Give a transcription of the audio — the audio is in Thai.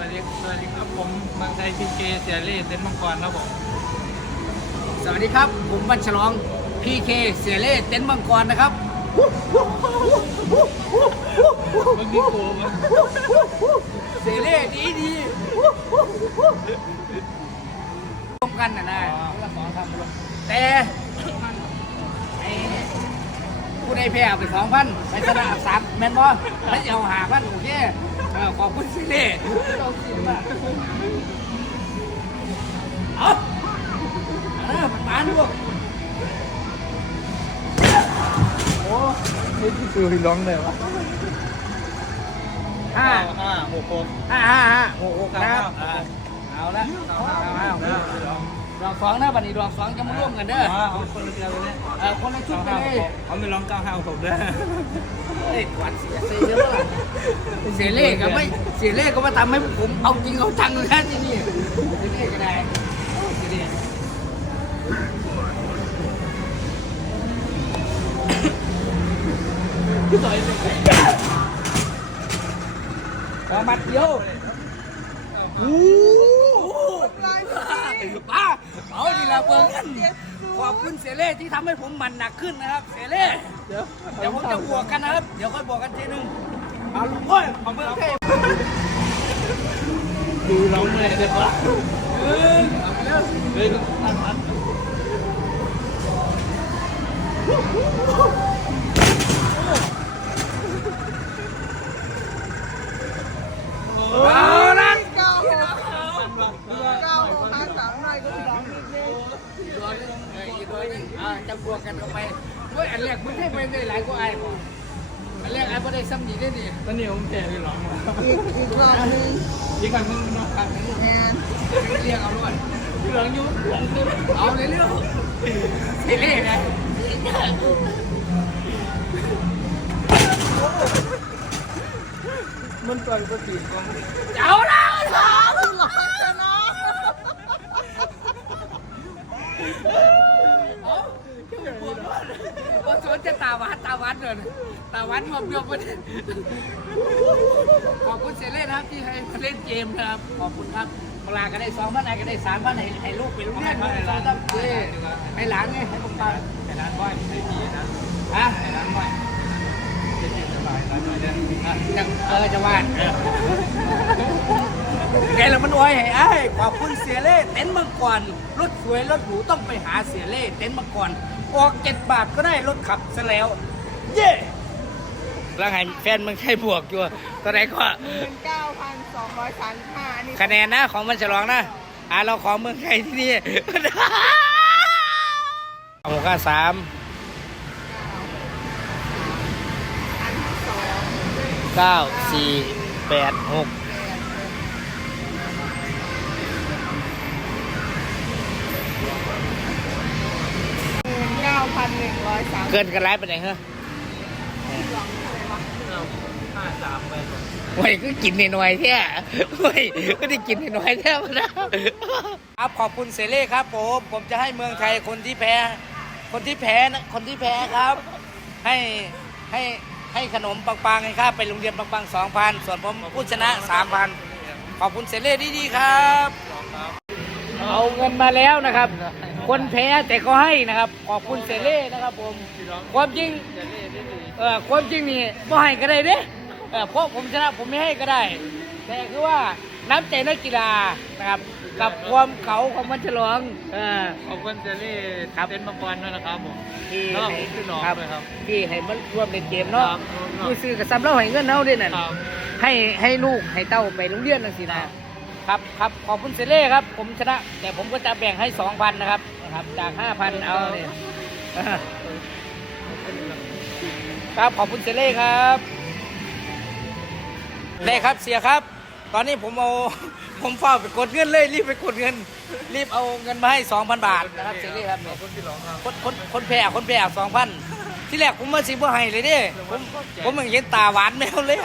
วัสดีสวัสดีครับผมเมืองไทยพีเคเสียเล่เต็นท์มังกรครับผมสวัสดีครับ ผมบัญชลองพีเคเสียเล่เต็นท์มังกรนะครับมึงนี่โกงอะเสียเล่ดีดีร่วมกันนะนะแต่ไอ้ผู้ใดแพ้เอาไปสองพันไปชนะสามแมนบอไม่เอาหาพันโอเคเออขอบคุณเสียเล่เอาเออมันมาดูโอ้นี่ที่คือร้องเลยวะห้าห้าหกหกห้าห้าห้าหกหกเก้านะครับอ่าเอาละเอาเอาเอา ดอกสองนะบัดนี้ดอกสองจะมาร่วมกันเด้อเอาคนละเดียวเลยเนี่ยเออคนละชุดเก้าไปห้าเลยหกเขาไม่ร้องเก้าห้าหกด้วยเฮ้ยหวานเสียเสียเยอะล่ะเสียเล่ก็ไม่เสียเล่ก็มาทำให้ผมเอาจริงเอาจังเลยนะที่นี่เสียเล่ก็ได้เสียเล่ขอมัดเดียวอู้ ป้าเอาดีละเบิ่งกันขอบคุณเสเล่ที่ทำให้ผมมันหนักขึ้นนะครับ เสเล่เดี๋ยวเดี๋ยวผมจะบวกกันนะครับ เดี๋ยวค่อยบวกกันทีนึงเอาลุงโอ้ยของเมืองเทพดูร้องเลยเดี๋ยววะเออเอาไปเร็วเฮ้ยตั้งทัน เอาละ เก้าหกเก้าหกห้าสามหน่อยก็ถึง ตัวนึงเอออีกตัวนึงอ่าจะ บวกกันเข้าไปเฮ้ยอันแรกมึงให้ไปได้หลายกว่าไอ้บ่อันแรกไอ้บ่ได้ซ้ำดีได้ดีตอนนี้ผมแพ้ไปร้องมาอีกอีกรอบหนึงยิ่งกันมึงน้องกันแอนเรียกเอาด้วยที่ร้องยุ่งร้องเลยเอาเลยเร็วเสเล่นะมันก่อนก็ตีกองเอาละ สามที่ร้อยชนะ พอส วนจะตาหวานตาหวานเลยตาหวานมาเบี้ยวไปขอบคุณเซเล่นครับที่ให้มาเล่นเกมนะครับ ขอบคุณครับปลาก็ได้สองพันไหนก็ได้สามพันให้ให้ลูกไปโรงเรียนให้ร้านเอ้ให้หลานไงให้ผมตาแต่ร้านไหว้ไม่ดีนะฮะแต่ร้านไหว้จะเจ็บสบายร้านไหว้เนี่ยจะเออจะวาดไงล่ะมันอ้อยให้ไอ้ขอบคุณเสียเล่เต็นท์มังกรรถสวยรถหรูต้องไปหาเสียเล่เต็นท์มังกร ออกเจ็ดบาทก็ได้รถขับซะแล้ว เย้แล้วไงแฟนมึงใครบวกอยู่ตอนไหนก็หมื่นเก้าพันสองร้อยสามสิบห้าอันนี้คะแนนนะของมันฉลองนะอ่าเราของเมืองไทยที่นี่หกห้าสามอันที่สองเก้าสี่แปดหก หนึ่งร้อยสามสิบเกินกันไรไปไหนเหรอห้าสามไปก่อนโอ้ยก็กินหน่อยๆแท้โอ้ยก็ได้กินหน่อยๆแท้มานะครับขอบคุณเสเล่ครับผมผมจะให้เมืองไทยคนที่แพ้ คนที่แพ้นะคนที่แพ้ครับ ให้ให้ให้ขนมปังๆให้ข้าไปโรงเรียนปังๆสองพันส่วนผมผู้ชนะสามพันขอบคุณเสเล่ดีๆครับ เอาเงินมาแล้วนะครับ คนแพ้แต่ก็ให้นะครับ ขอบคุณเสเล่นะครับผม ความจริงจะเล่ได้ดีเออความจริงนี่ไม่ให้ก็ได้เด้เออเพราะผมชนะผมไม่ให้ก็ได้ แต่คือว่าน้ำใจนักกีฬานะครับ กับความเขาของมันฉลองเออ ขอบคุณจะเล่ครับเต็นท์มังกรด้วยนะครับผมที่นอกคือหนองเลยครับ ที่ให้มันร่วมเล่นเกมเนาะครับผู้ซื้อกับซ้ำเล่าให้เงินเนาด้วยนั่นครับให้ให้ลูกให้เต้าไปโรงเรียนนั่นสินะ ครับครับขอบคุณเซเล่ครับ ผมชนะ แต่ผมก็จะแบ่งให้สองพันนะครับนะครับ จากห้าพันเอาเนี่ยครับขอบคุณเซเล่ครับได้ครับเสียครับ ตอนนี้ผมเอาผมเฝ้าไปกดเงินเลยรีบไปกดเงิน รีบเอาเงินมาให้สองพันบาทนะครับเซเล่ครับขอบคุณพี่หลองครับคนคนคนแพ้คนแพ้สองพันที่แรกผมมาสิบ่ให้เลยเด้ผมผมมึงเห็นตาหวานแมวเลย